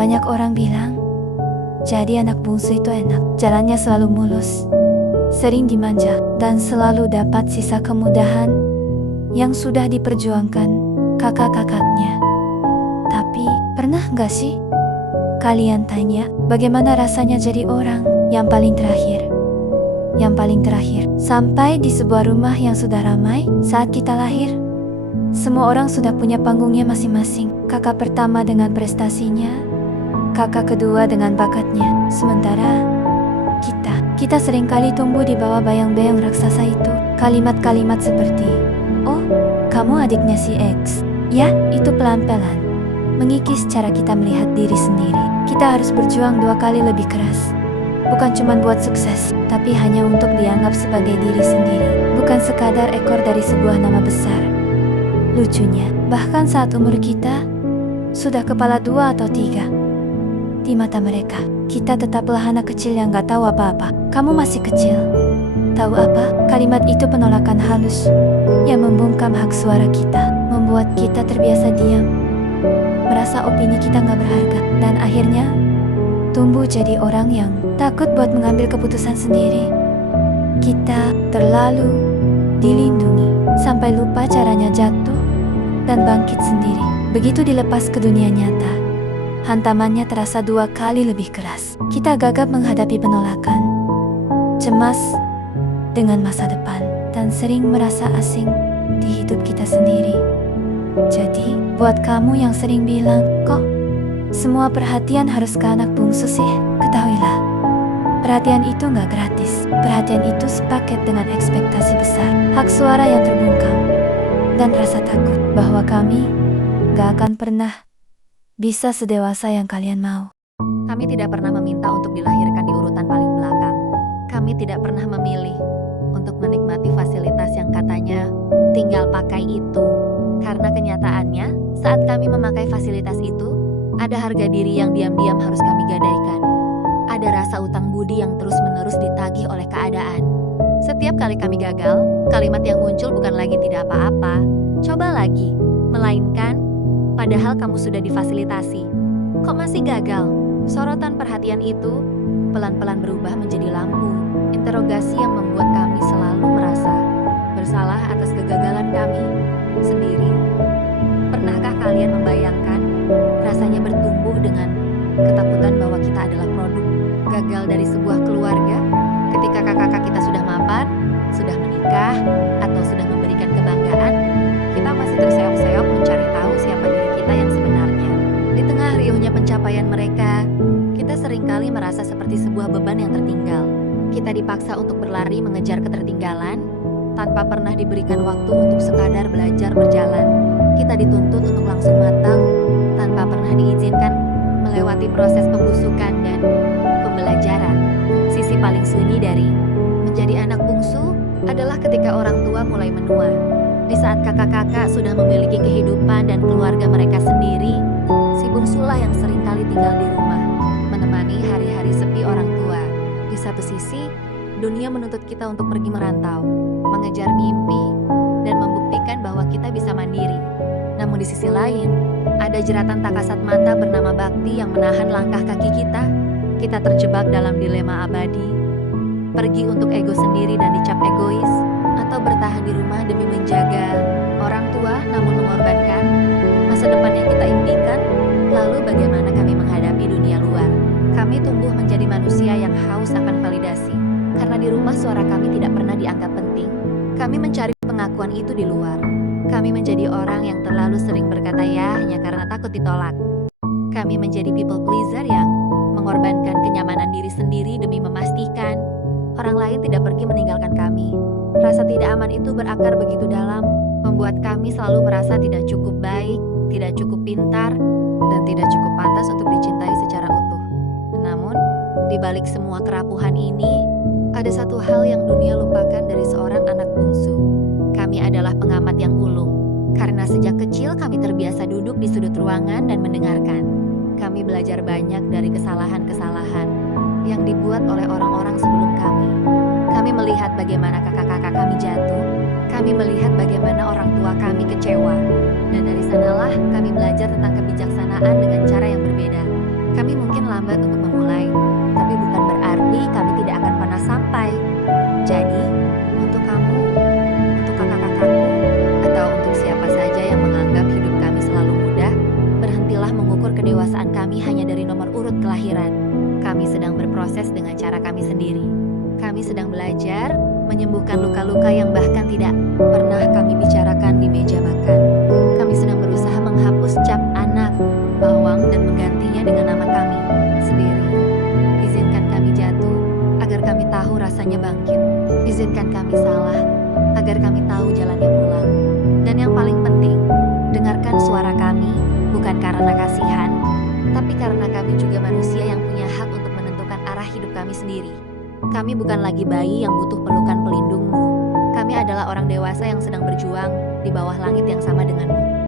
Banyak orang bilang, jadi anak bungsu itu enak. Jalannya selalu mulus, sering dimanja, dan selalu dapat sisa kemudahan yang sudah diperjuangkan kakak-kakaknya. Tapi, pernah gak sih kalian tanya, bagaimana rasanya jadi orang yang paling terakhir? Yang paling terakhir, sampai di sebuah rumah yang sudah ramai saat kita lahir. Semua orang sudah punya panggungnya masing-masing. Kakak pertama dengan prestasinya, kakak kedua dengan bakatnya. Sementara kita seringkali tumbuh di bawah bayang-bayang raksasa itu. Kalimat-kalimat seperti, "Oh, kamu adiknya si X." Ya, itu pelan-pelan mengikis cara kita melihat diri sendiri. Kita harus berjuang 2 kali lebih keras. Bukan cuma buat sukses, tapi hanya untuk dianggap sebagai diri sendiri. Bukan sekadar ekor dari sebuah nama besar. Lucunya, bahkan saat umur kita sudah kepala 2 atau 3, di mata mereka, kita tetaplah anak kecil yang gak tahu apa-apa. Kamu masih kecil. Tahu apa? Kalimat itu penolakan halus yang membungkam hak suara kita, membuat kita terbiasa diam, merasa opini kita gak berharga, dan akhirnya tumbuh jadi orang yang takut buat mengambil keputusan sendiri. Kita terlalu dilindungi sampai lupa caranya jatuh dan bangkit sendiri. Begitu dilepas ke dunia nyata, hantamannya terasa 2 kali lebih keras. Kita gagap menghadapi penolakan, cemas dengan masa depan, dan sering merasa asing di hidup kita sendiri. Jadi, buat kamu yang sering bilang, kok semua perhatian harus ke anak bungsu sih? Ketahuilah, perhatian itu gak gratis. Perhatian itu sepaket dengan ekspektasi besar, hak suara yang terbungkam, dan rasa takut bahwa kami gak akan pernah bisa sedewasa yang kalian mau. Kami tidak pernah meminta untuk dilahirkan di urutan paling belakang. Kami tidak pernah memilih untuk menikmati fasilitas yang katanya tinggal pakai itu. Karena kenyataannya, saat kami memakai fasilitas itu, ada harga diri yang diam-diam harus kami gadaikan. Ada rasa utang budi yang terus-menerus ditagih oleh keadaan. Setiap kali kami gagal, kalimat yang muncul bukan lagi tidak apa-apa, coba lagi, melainkan, padahal kamu sudah difasilitasi. Kok masih gagal? Sorotan perhatian itu pelan-pelan berubah menjadi lampu interogasi yang membuat kami selalu merasa bersalah atas kegagalan kami sendiri. Pernahkah kalian membayangkan rasanya bertumbuh dengan ketakutan bahwa kita adalah produk gagal dari sebuah keluarga? Ketika kakak-kakak kita sudah mapan, sudah menikah, atau sudah memberikan kebanggaan, kita masih terseok-seok mencari tahu siapa diri kita yang sebenarnya. Di tengah riuhnya pencapaian mereka, kita seringkali merasa seperti sebuah beban yang tertinggal. Kita dipaksa untuk berlari mengejar ketertinggalan, tanpa pernah diberikan waktu untuk sekadar belajar berjalan. Kita dituntut untuk langsung matang, tanpa pernah diizinkan melewati proses pembusukan dan pembelajaran. Sisi paling sunyi dari menjadi anak bungsu adalah ketika orang tua mulai menua. Di saat kakak-kakak sudah memiliki kehidupan dan keluarga mereka sendiri, si bungsulah yang seringkali tinggal di rumah, menemani hari-hari sepi orang tua. Di satu sisi, dunia menuntut kita untuk pergi merantau, mengejar mimpi, dan membuktikan bahwa kita bisa mandiri. Namun di sisi lain, ada jeratan tak kasat mata bernama bakti yang menahan langkah kaki kita. Kita terjebak dalam dilema abadi, pergi untuk ego sendiri dan dicap egois, atau bertahan di rumah demi menjaga orang tua namun mengorbankan masa depan yang kita impikan. Lalu bagaimana kami menghadapi dunia luar? Kami tumbuh menjadi manusia yang haus akan validasi. Karena di rumah suara kami tidak pernah dianggap penting, kami mencari pengakuan itu di luar. Kami menjadi orang yang terlalu sering berkata ya hanya karena takut ditolak. Kami menjadi people pleaser yang mengorbankan kenyamanan diri sendiri demi memastikan orang lain tidak pergi meninggalkan kami. Rasa tidak aman itu berakar begitu dalam, membuat kami selalu merasa tidak cukup baik, tidak cukup pintar, dan tidak cukup pantas untuk dicintai secara utuh. Namun, di balik semua kerapuhan ini, ada satu hal yang dunia lupakan dari seorang anak bungsu. Kami adalah pengamat yang ulung, karena sejak kecil kami terbiasa duduk di sudut ruangan dan mendengarkan. Kami belajar banyak dari kesalahan-kesalahan yang dibuat oleh orang-orang sebelum kami. Kami melihat bagaimana kakak-kakak kami jatuh. Kami melihat bagaimana orang tua kami kecewa. Dan dari sanalah kami belajar tentang kebijaksanaan dengan cara yang berbeda. Kami mungkin lambat untuk memulai, tapi bukan berarti kami tidak akan pernah sampai. Jadi, untuk kamu, untuk kakak-kakakku, atau untuk siapa saja yang menganggap hidup kami selalu mudah, berhentilah mengukur kedewasaan kami hanya dari nomor urut kelahiran. Kami sedang berproses dengan cara kami sendiri. Kami sedang belajar menyembuhkan luka-luka yang bahkan tidak pernah kami bicarakan di meja makan. Kami sedang berusaha menghapus cap anak, bawang, dan menggantinya dengan nama kami sendiri. Izinkan kami jatuh, agar kami tahu rasanya bangkit. Izinkan kami salah, agar kami tahu jalannya pulang. Dan yang paling penting, dengarkan suara kami, bukan karena kasihan, tapi karena kami juga manusia yang punya hak untuk menentukan arah hidup kami sendiri. Kami bukan lagi bayi yang butuh pelukan pelindungmu. Kami adalah orang dewasa yang sedang berjuang di bawah langit yang sama denganmu.